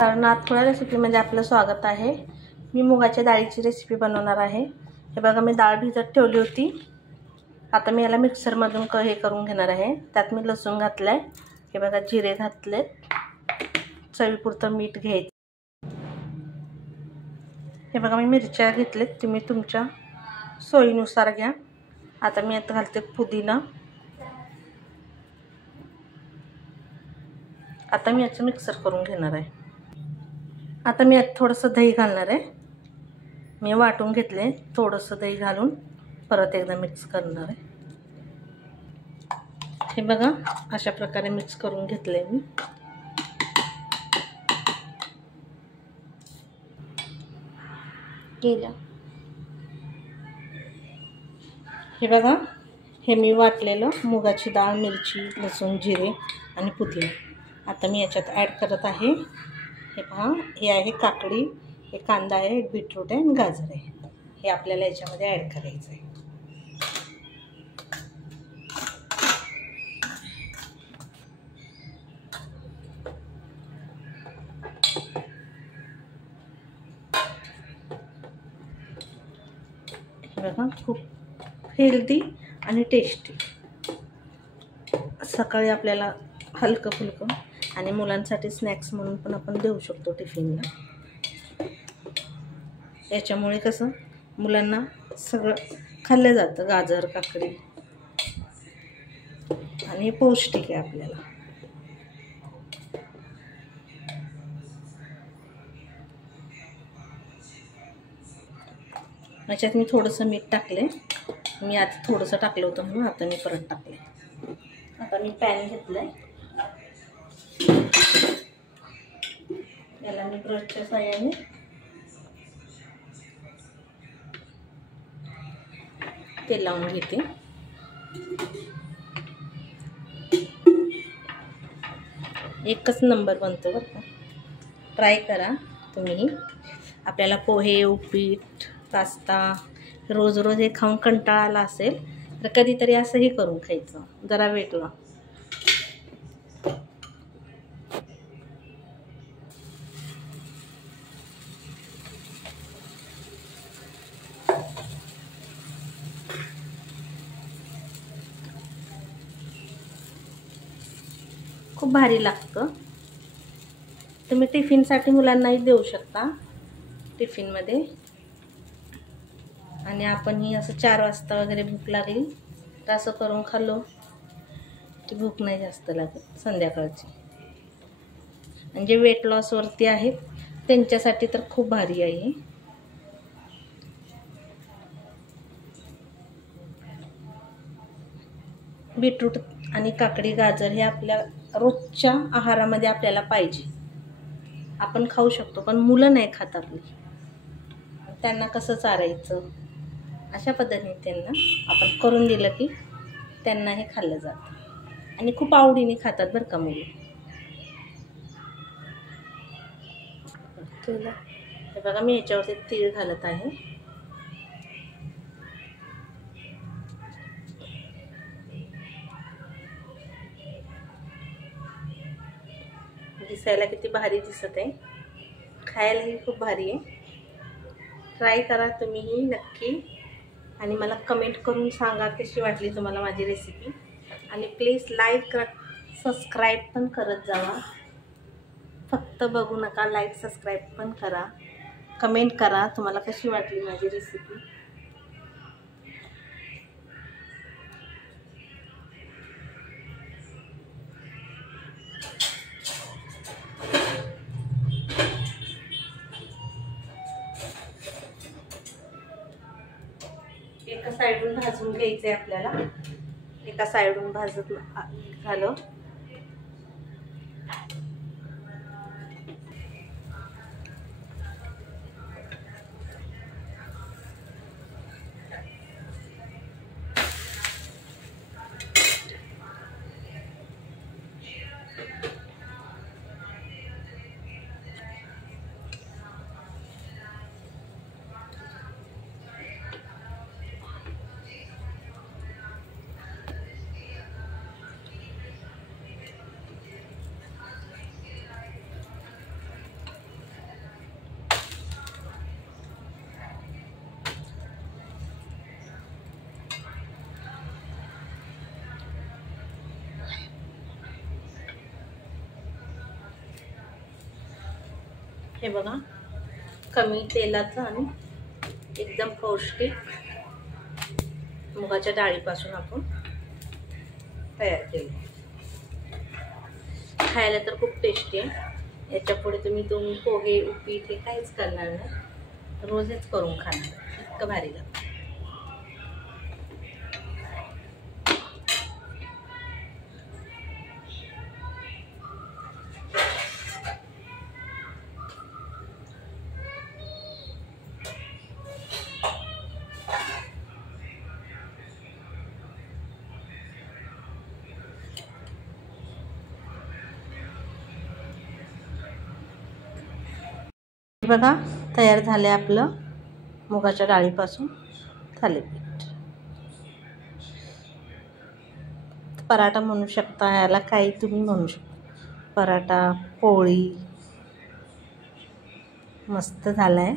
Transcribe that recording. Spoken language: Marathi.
सारनाथ थोड्या रेसिपीमध्ये आपलं स्वागत आहे। मी मुगाच्या डाळीची रेसिपी बनवणार आहे। हे बघा, मी डाळ भिजत ठेवली होती। आता मी याला मिक्सरमधून हे करून घेणार आहे। त्यात मी लसूण घातलाय, हे बघा जिरे घातले, चवीपुरतं मीठ घ्यायचं। हे बघा मी मिरच्या घेतलेत, तुम्ही तुमच्या सोयीनुसार घ्या। आता मी यात घालते पुदिना। आता मी याचं मिक्सर करून घेणार आहे। आता मी यात थोडंसं दही घालणार आहे। मी वाटून घेतले, थोडंसं दही घालून परत एकदा मिक्स करणार आहे। हे बघा अशा प्रकारे मिक्स करून घेतले मी। हे बघा, हे मी वाटलेलं मुगाची डाळ, मिरची, लसूण, जिरे आणि पुदिना आता मी याच्यात ॲड करत आहे। हे पहा, हे आहे काकडी, हे कांदा आहे, बीटरूट आहे आणि गाजर आहे। हे आपल्याला याच्यामध्ये ॲड करायचं आहे। हे बघा, खूप हेल्दी आणि टेस्टी, सकाळी आपल्याला हलकं फुलकं आणि मुलांसाठी स्नॅक्स म्हणून पण आपण देऊ शकतो टिफिनला। याच्यामुळे कसं मुलांना सगळं खाल्लं जातं, गाजर, काकडी, आणि पौष्टिक आहे आपल्याला। याच्यात मी थोडंसं मीठ टाकले, मी आधी थोडंसं टाकलं होतं म्हणून आता मी परत टाकले। आता मी पॅन घेतलंय, याला मी ब्रशच्या साहाय्याने तेल लावून घेते। एकच नंबर बनतो बरं का, ट्राय करा तुम्ही। आपल्याला पोहे, उपीट, पास्ता रोज रोज हे खाऊन कंटाळा आला असेल तर कधीतरी असंही करून खायचं, जरा वेट लॉस। खूप भारी लागतं, तुम्ही टिफिनसाठी मुलांनाही देऊ शकता टिफिनमध्ये। आणि आपणही असं 4 वाजता वगैरे भूक लागली तर असं करून खाल्लो की भूक नाही जास्त लागत संध्याकाळची। म्हणजे वेट लॉसवरती आहेत त्यांच्यासाठी तर खूप भारी आहे। बीटरूट आणि काकडी, गाजर हे आपल्या रोजच्या आहारामध्ये आपल्याला पाहिजे, आपण खाऊ शकतो, पण मुलं नाही खात आपली। त्यांना कसं चारायचं, अशा पद्धतीने त्यांना आपण करून दिलं की त्यांना हे खाल्लं जातं आणि खूप आवडीने खातात बरं का मुलं। हे बघा, मी याच्यावरती तीळ घालत आहे। दिसायला किती भारी दिसत आहे, खायलाही खूप भारी आहे। ट्राय करा तुम्हीही नक्की आणि मला कमेंट करून सांगा कशी वाटली तुम्हाला माझी रेसिपी। आणि प्लीज लाईक, सबस्क्राईब पण करत जावा। फक्त बघू नका, लाईक सबस्क्राईब पण करा, कमेंट करा तुम्हाला कशी वाटली माझी रेसिपी। एका साईडून भाजून घ्यायचंय आपल्याला, एका साईडून भाजत झालं हे बघा, कमी तेलाचं आणि एकदम पौष्टिक मुगाच्या डाळीपासून आपण तयार केलं. खायला तर खूप टेस्टी आहे. याच्यापुढे तुम्ही पोहे उपीट हे काहीच करणार नाही, रोजच करून खाणार, इतकं भारी लागतं. बघा, तयार झाले आपलं मुगाच्या डाळीपासून थालीपीठ. पराठा म्हणू शकता, याला काही तुम्ही म्हणू शकता, पराठा, पोळी. मस्त झालाय.